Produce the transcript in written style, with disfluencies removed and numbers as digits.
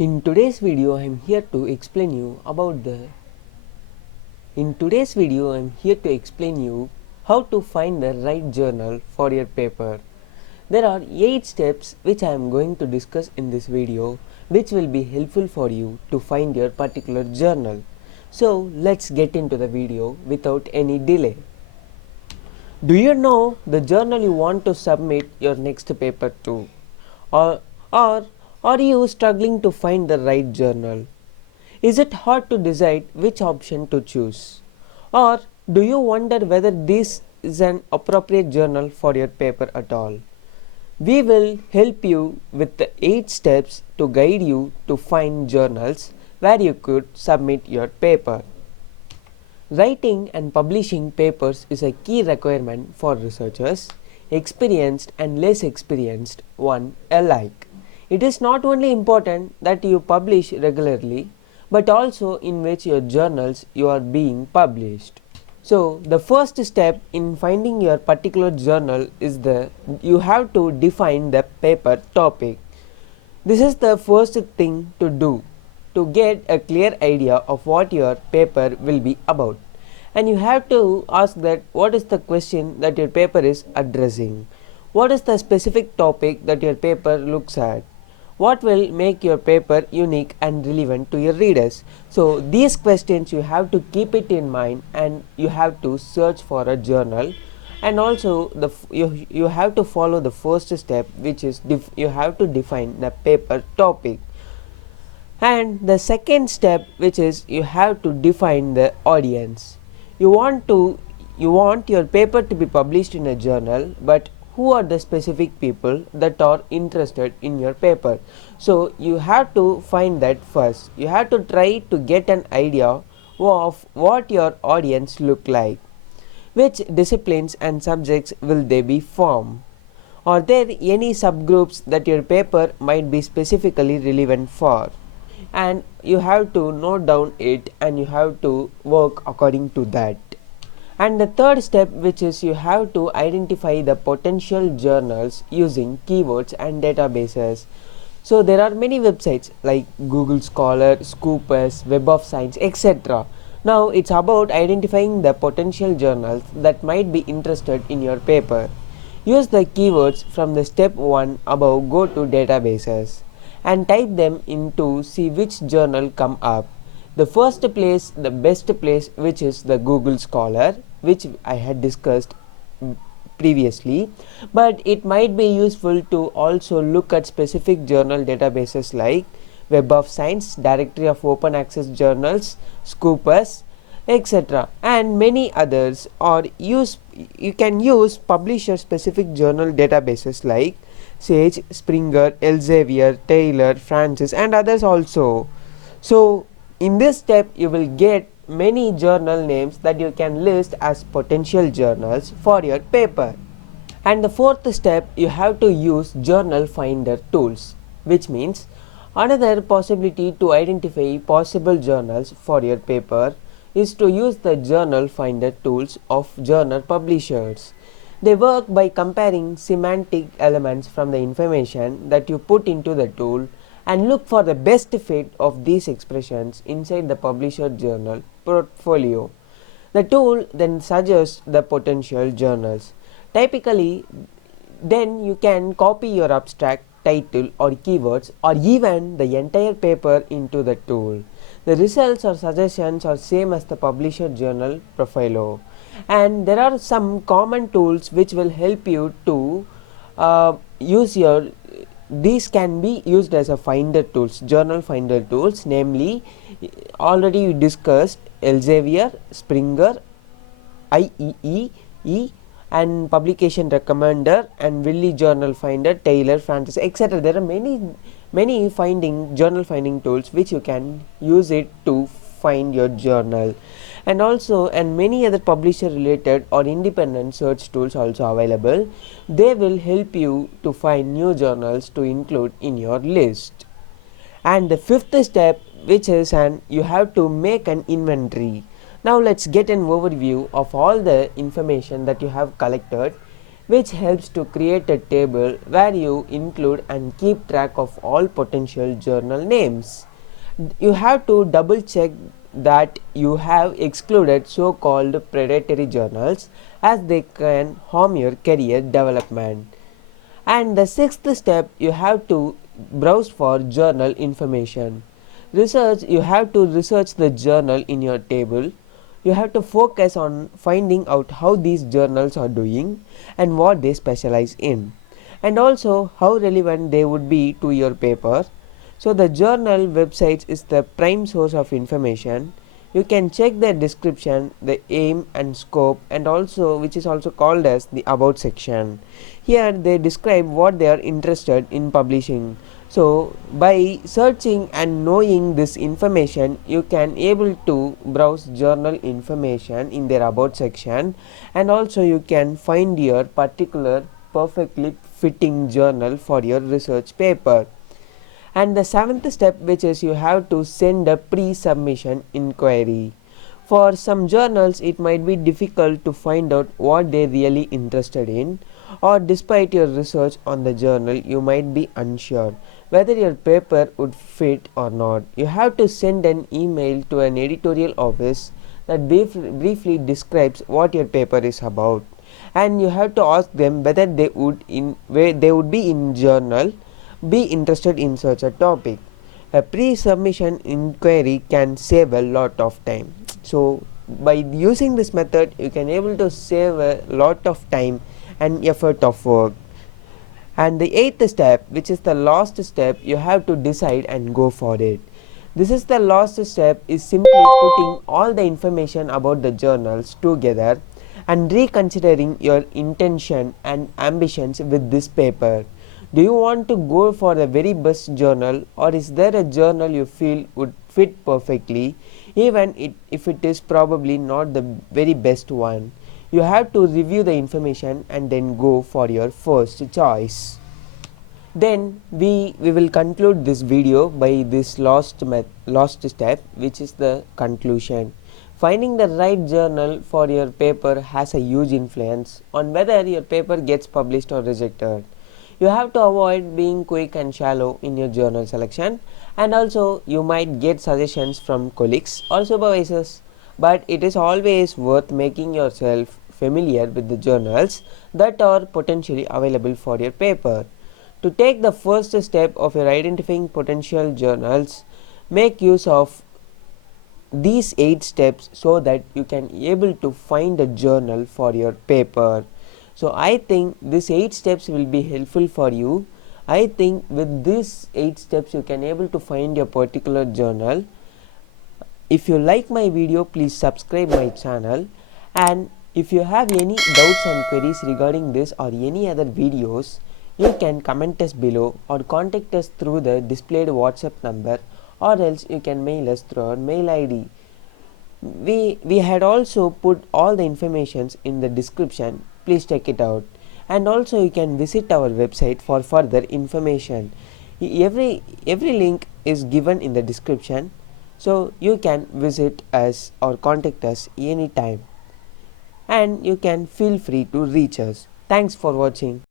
In today's video I am here to explain you how to find the right journal for your paper. There are 8 steps which I am going to discuss in this video, which will be helpful for you to find your particular journal. So let's get into the video without any delay. Do you know the journal you want to submit your next paper to? Or are you struggling to find the right journal? Is it hard to decide which option to choose? Or do you wonder whether this is an appropriate journal for your paper at all? We will help you with the 8 steps to guide you to find journals where you could submit your paper. Writing and publishing papers is a key requirement for researchers, experienced and less experienced one alike. It is not only important that you publish regularly, but also in which your journals you are being published. So the first step in finding your particular journal is you have to define the paper topic. This is the first thing to do to get a clear idea of what your paper will be about. And you have to ask that what is the question that your paper is addressing? What is the specific topic that your paper looks at? What will make your paper unique and relevant to your readers? So these questions you have to keep it in mind, and you have to search for a journal, and also you have to follow the first step, which is you have to define the paper topic. And the second step, which is you have to define the audience. You want your paper to be published in a journal, but who are the specific people that are interested in your paper? So you have to find that first. You have to try to get an idea of what your audience look like. Which disciplines and subjects will they be from? Are there any subgroups that your paper might be specifically relevant for? And you have to note down it, and you have to work according to that. And the third step, which is you have to identify the potential journals using keywords and databases. So there are many websites like Google Scholar, Scopus, Web of Science, etc. Now it's about identifying the potential journals that might be interested in your paper. Use the keywords from the step 1 above, go to databases and type them in to see which journal come up. The first place, the best place, which is the Google Scholar, which I had discussed previously, but it might be useful to also look at specific journal databases like Web of Science, Directory of Open Access Journals, Scopus, etc. and many others. Or you can use publisher specific journal databases like Sage, Springer, Elsevier, Taylor, Francis and others also. So in this step you will get many journal names that you can list as potential journals for your paper. And the fourth step, you have to use journal finder tools, which means another possibility to identify possible journals for your paper is to use the journal finder tools of journal publishers. They work by comparing semantic elements from the information that you put into the tool and look for the best fit of these expressions inside the publisher journal portfolio. The tool then suggests the potential journals. Typically, then you can copy your abstract, title or keywords or even the entire paper into the tool. The results or suggestions are same as the publisher journal profile. And there are some common tools which will help you to these can be used as a finder tools, journal finder tools, namely already we discussed Elsevier, Springer, IEEE and Publication Recommender and Willy Journal Finder, Taylor, Francis, etc. There are many journal finding tools which you can use it to find your journal. And also many other publisher related or independent search tools also available. They will help you to find new journals to include in your list. And the fifth step, which is you have to make an inventory. Now let's get an overview of all the information that you have collected. which helps to create a table where you include and keep track of all potential journal names. You have to double check that you have excluded so-called predatory journals, as they can harm your career development. And the sixth step, you have to browse for journal information. You have to research the journal in your table. You have to focus on finding out how these journals are doing and what they specialize in, and also how relevant they would be to your paper. So the journal websites is the prime source of information. You can check the description, the aim and scope, and also which is also called as the about section. Here they describe what they are interested in publishing. So by searching and knowing this information, you can able to browse journal information in their about section, and also you can find your particular perfectly fitting journal for your research paper. And the seventh step, which is you have to send a pre-submission inquiry. For some journals it might be difficult to find out what they are really interested in, or despite your research on the journal you might be unsure whether your paper would fit or not. You have to send an email to an editorial office that briefly describes what your paper is about, and you have to ask them whether they would be in journal be interested in such a topic. A pre-submission inquiry can save a lot of time. So by using this method you can able to save a lot of time and effort of work. And the eighth step, which is the last step, you have to decide and go for it. This is the last step, is simply putting all the information about the journals together and reconsidering your intention and ambitions with this paper. Do you want to go for the very best journal, or is there a journal you feel would fit perfectly, even if it is probably not the very best one? You have to review the information and then go for your first choice. Then we will conclude this video by this last step, which is the conclusion. Finding the right journal for your paper has a huge influence on whether your paper gets published or rejected. You have to avoid being quick and shallow in your journal selection, and also you might get suggestions from colleagues or supervisors, but it is always worth making yourself familiar with the journals that are potentially available for your paper. To take the first step of your identifying potential journals, make use of these 8 steps so that you can able to find a journal for your paper. So I think these 8 steps will be helpful for you. I think with these 8 steps you can able to find your particular journal. If you like my video, please subscribe my channel, and if you have any doubts and queries regarding this or any other videos, you can comment us below or contact us through the displayed WhatsApp number, or else you can mail us through our mail ID. We had also put all the informations in the description. Please check it out, and also you can visit our website for further information. Every link is given in the description, so you can visit us or contact us anytime, and you can feel free to reach us. Thanks for watching.